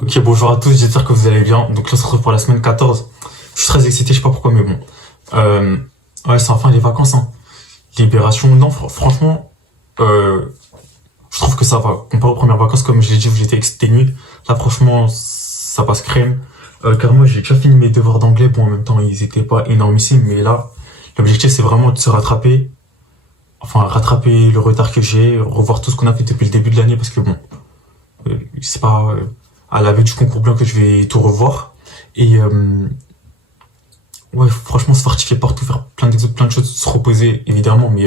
Ok, bonjour à tous, j'espère que vous allez bien. Donc là, on se retrouve pour la semaine 14. Je suis très excité, je sais pas pourquoi, mais bon. Euh, ouais, c'est enfin les vacances, hein. Libération, non, franchement, euh, je trouve que ça va. Comparé aux premières vacances, comme je l'ai dit, où j'étais exténué. Là, franchement, ça passe crème. Car moi, j'ai déjà fini mes devoirs d'anglais. Bon, en même temps, ils étaient pas énormissimes, mais là, l'objectif, c'est vraiment de se rattraper. Enfin, rattraper le retard que j'ai, revoir tout ce qu'on a fait depuis le début de l'année, parce que bon, c'est pas à la veille du concours blanc que je vais tout revoir. Et ouais, franchement, se fortifier partout, faire plein d'exos, plein de choses, se reposer, évidemment, mais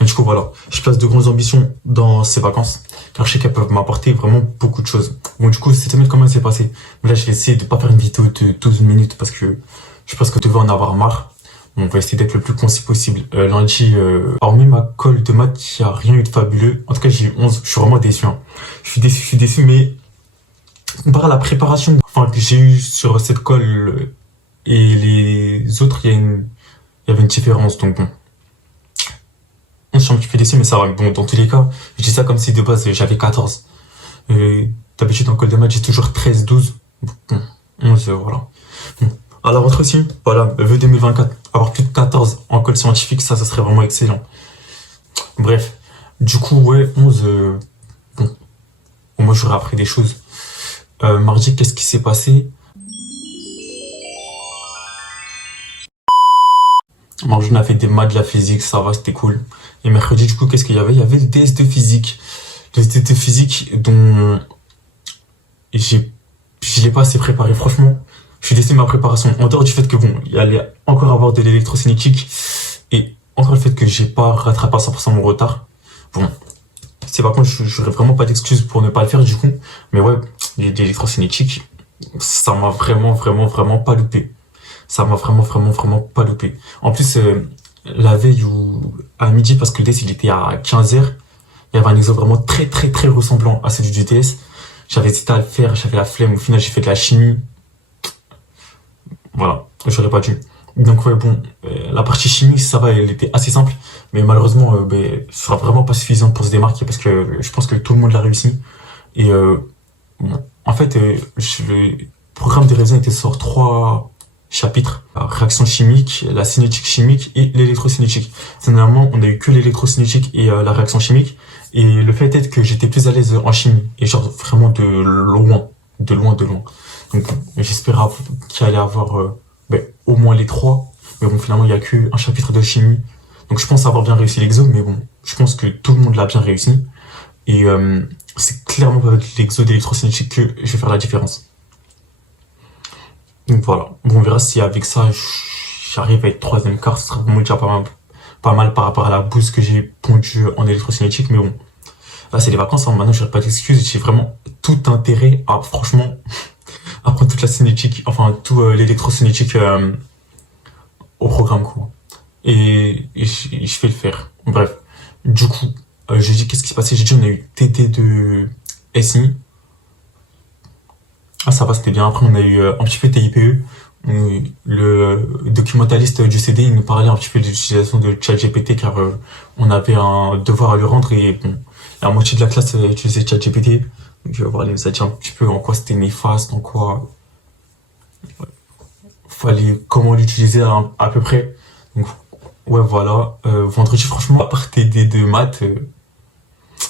du coup, voilà. Je place de grandes ambitions dans ces vacances, car je sais qu'elles peuvent m'apporter vraiment beaucoup de choses. Bon, du coup, cette semaine, comment elle s'est passée? Là, je vais essayer de pas faire une vidéo de 12 minutes, parce que je pense que tu vas en avoir marre. Bon, on va essayer d'être le plus concis possible. Lundi, hormis ma colle de maths, il n'y a rien eu de fabuleux. En tout cas, j'ai eu 11, je suis vraiment déçu, hein. Je suis déçu, mais comparé à la préparation enfin, que j'ai eue sur cette colle et les autres, il y avait une différence. Donc bon, je suis un petit peu déçu, mais ça va. Bon, dans tous les cas, je dis ça comme si de base j'avais 14. D'habitude, en colle de maths, j'ai toujours 13, 12. Bon, 11, voilà. Bon. À la rentrée aussi, voilà, vœux 2024, avoir plus de 14 en colle scientifique, ça serait vraiment excellent. Bref, du coup, ouais, 11, bon, au moins j'aurais appris des choses. Mardi, qu'est-ce qui s'est passé? Mardi, on a fait des maths, de la physique, ça va, c'était cool. Et mercredi, du coup, qu'est-ce qu'il y avait? Il y avait le DS de physique. Le DS de physique dont je l'ai pas assez préparé. Franchement, je suis déçu de ma préparation. En dehors du fait que bon, il allait encore avoir de l'électrocinétique et encore le fait que j'ai pas rattrapé à 100% mon retard. Bon, c'est par contre, j'aurais vraiment pas d'excuses pour ne pas le faire du coup. Mais ouais, l'électrocinétique, ça m'a vraiment, vraiment, vraiment pas loupé. Ça m'a vraiment, vraiment, vraiment pas loupé. En plus, la veille ou à midi, parce que le DS il était à 15h, il y avait un exo vraiment très, très, très ressemblant à celui du DS. J'avais hésité à le faire, j'avais la flemme. Au final, j'ai fait de la chimie. Voilà, j'aurais pas dû. Donc ouais, bon, la partie chimie, ça va, elle était assez simple. Mais malheureusement, ce sera vraiment pas suffisant pour se démarquer parce que je pense que tout le monde l'a réussi. Et bon, en fait, le programme des raisins était sur trois chapitres. La réaction chimique, la cinétique chimique et l'électrocinétique. Finalement, on a eu que l'électrocinétique et la réaction chimique. Et le fait est que j'étais plus à l'aise en chimie. Et genre vraiment de loin. De loin, de loin. Donc j'espère qu'il allait avoir au moins les trois. Mais bon, finalement, il n'y a qu'un chapitre de chimie. Donc je pense avoir bien réussi l'exo. Mais bon, je pense que tout le monde l'a bien réussi. Et c'est clairement avec l'exo d'électrocinétique que je vais faire la différence. Donc voilà. Bon, on verra si avec ça, j'arrive à être troisième quart. Ce sera vraiment déjà pas mal par rapport à la bouse que j'ai pondue en électrocinétique. Mais bon, là, c'est les vacances. Hein. Maintenant, j'aurai pas d'excuses. J'ai vraiment tout intérêt à, franchement, apprendre toute la cinétique, enfin, tout l'électrocinétique au programme, quoi. Et je vais le faire. Bref. Du coup, j'ai dit qu'est-ce qui s'est passé? J'ai dit on a eu TT de SI. Ah, ça va, c'était bien. Après, on a eu un petit peu TIPE. Le documentaliste du CD, il nous parlait un petit peu de l'utilisation de ChatGPT car on avait un devoir à lui rendre et bon, la moitié de la classe utilisait ChatGPT. Donc, voilà, il nous a dit un petit peu en quoi c'était néfaste, en quoi fallait, comment l'utiliser à peu près. Donc, ouais, voilà. Vendredi, franchement, à part TD de maths,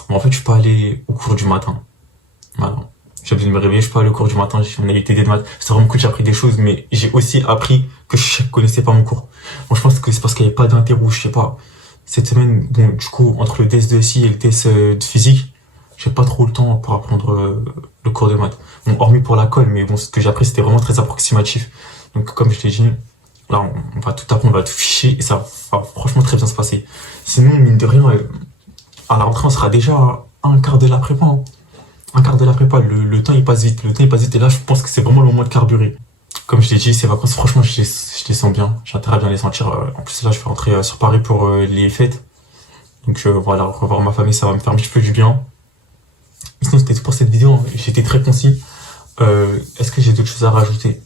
bon, en fait, je suis pas allé au cours du matin. Voilà. J'ai besoin de me réveiller, je suis pas allé au cours du matin, on a eu TD de maths. C'est vraiment cool, j'ai appris des choses, mais j'ai aussi appris que je connaissais pas mon cours. Bon, je pense que c'est parce qu'il y avait pas d'interro, je sais pas. Cette semaine, bon, du coup, entre le test de SI et le test de physique, j'ai pas trop le temps pour apprendre le cours de maths. Bon, hormis pour la colle, mais bon, ce que j'ai appris, c'était vraiment très approximatif. Donc, comme je l'ai dit, là, on va tout apprendre, on va tout ficher, et ça va franchement très bien se passer. Sinon, mine de rien, à la rentrée, on sera déjà à un quart de la prépa, hein. Un quart de la prépa, le temps il passe vite, et là, je pense que c'est vraiment le moment de carburer. Comme je l'ai dit, ces vacances, franchement, je les sens bien, j'ai intérêt à bien les sentir. En plus, là, je vais rentrer sur Paris pour les fêtes. Donc, voilà, revoir ma famille, ça va me faire un petit peu du bien. Sinon, c'était tout pour cette vidéo, hein. J'étais très concis. Est-ce que j'ai d'autres choses à rajouter?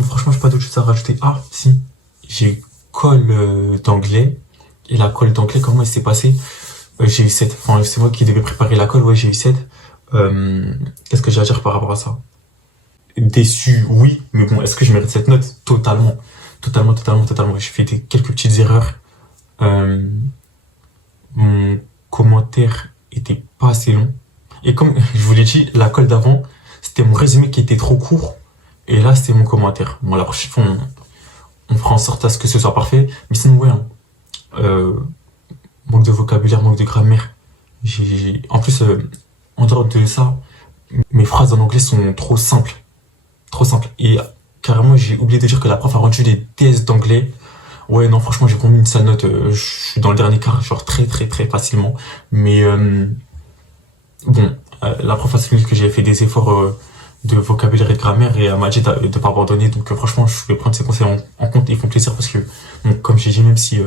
Franchement, j'ai pas d'autres choses à rajouter. Ah, si. J'ai eu colle d'anglais. Et la colle d'anglais, comment elle s'est passée? J'ai eu 7. Enfin, c'est moi qui devais préparer la colle. Ouais, j'ai eu 7. Qu'est-ce que j'ai à dire par rapport à ça? Déçu, oui, mais bon, est-ce que je mérite cette note? Totalement. Totalement, totalement, totalement. J'ai fait quelques petites erreurs. Euh, Mon commentaire était pas assez long. Et comme je vous l'ai dit, la colle d'avant, c'était mon résumé qui était trop court. Et là, c'était mon commentaire. Bon, la prochaine fois, on fera en sorte à ce que ce soit parfait. Mais sinon, ouais, hein, euh, manque de vocabulaire, manque de grammaire. En plus, en dehors de ça, mes phrases en anglais sont trop simples. Trop simples. Et carrément, j'ai oublié de dire que la prof a rendu les tests d'anglais. Ouais, non, franchement, j'ai commis une sale note. Je suis dans le dernier quart, genre très, très, très facilement. Mais bon, la prof a souligné que j'avais fait des efforts de vocabulaire et de grammaire et elle m'a dit de ne pas abandonner. Donc franchement, je vais prendre ses conseils en compte et ils font plaisir parce que, bon, comme j'ai dit, même si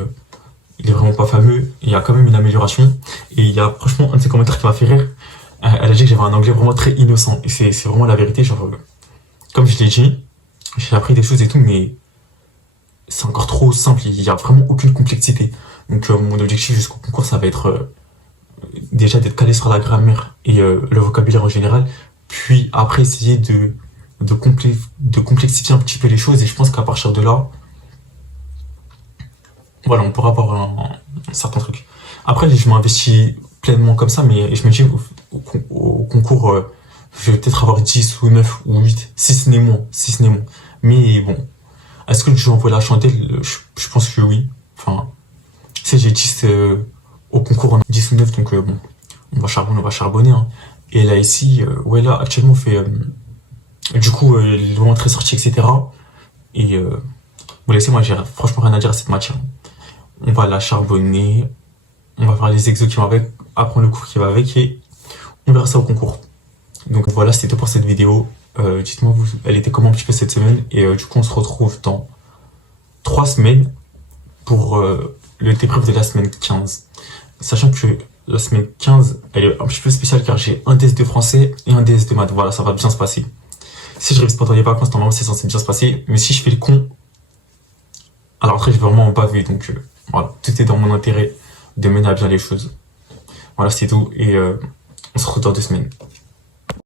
il est vraiment pas fameux, il y a quand même une amélioration. Et il y a franchement un de ses commentaires qui m'a fait rire. Elle a dit que j'avais un anglais vraiment très innocent. Et c'est vraiment la vérité. Genre, comme je l'ai dit, j'ai appris des choses et tout, mais c'est encore trop simple. Il y a vraiment aucune complexité. Donc mon objectif jusqu'au concours, ça va être déjà d'être calé sur la grammaire et le vocabulaire en général, puis après essayer de complexifier un petit peu les choses et je pense qu'à partir de là, voilà, on pourra avoir un certain truc. Après, je m'investis pleinement comme ça, mais je me dis au concours, je vais peut-être avoir 10 ou 9 ou 8 si ce n'est moins, si ce n'est moins. Mais bon, est-ce que je vais envoyer la chandelle? Je pense que oui. Enfin, tu sais, j'ai 10 au concours, on a 10 ou 9, donc bon, on va charbonner. Hein. Et là, ici, ouais, là, actuellement, on fait du coup l'entrée sortie, etc. Et bon, laissez-moi, j'ai franchement rien à dire à cette matière. On va la charbonner, on va faire les exos qui vont avec, apprendre le cours qui va avec et on verra ça au concours. Donc voilà, c'était tout pour cette vidéo. Dites-moi, vous, elle était comment un petit peu cette semaine et du coup, on se retrouve dans 3 semaines pour le débrief de la semaine 15. Sachant que la semaine 15, elle est un petit peu spéciale car j'ai un test de français et un test de maths. Voilà, ça va bien se passer. Si je révise pendant les vacances, normalement c'est censé bien se passer. Mais si je fais le con, à la rentrée je vais vraiment en baver. Donc voilà, tout est dans mon intérêt de mener à bien les choses. Voilà, c'est tout et on se retrouve dans 2 semaines.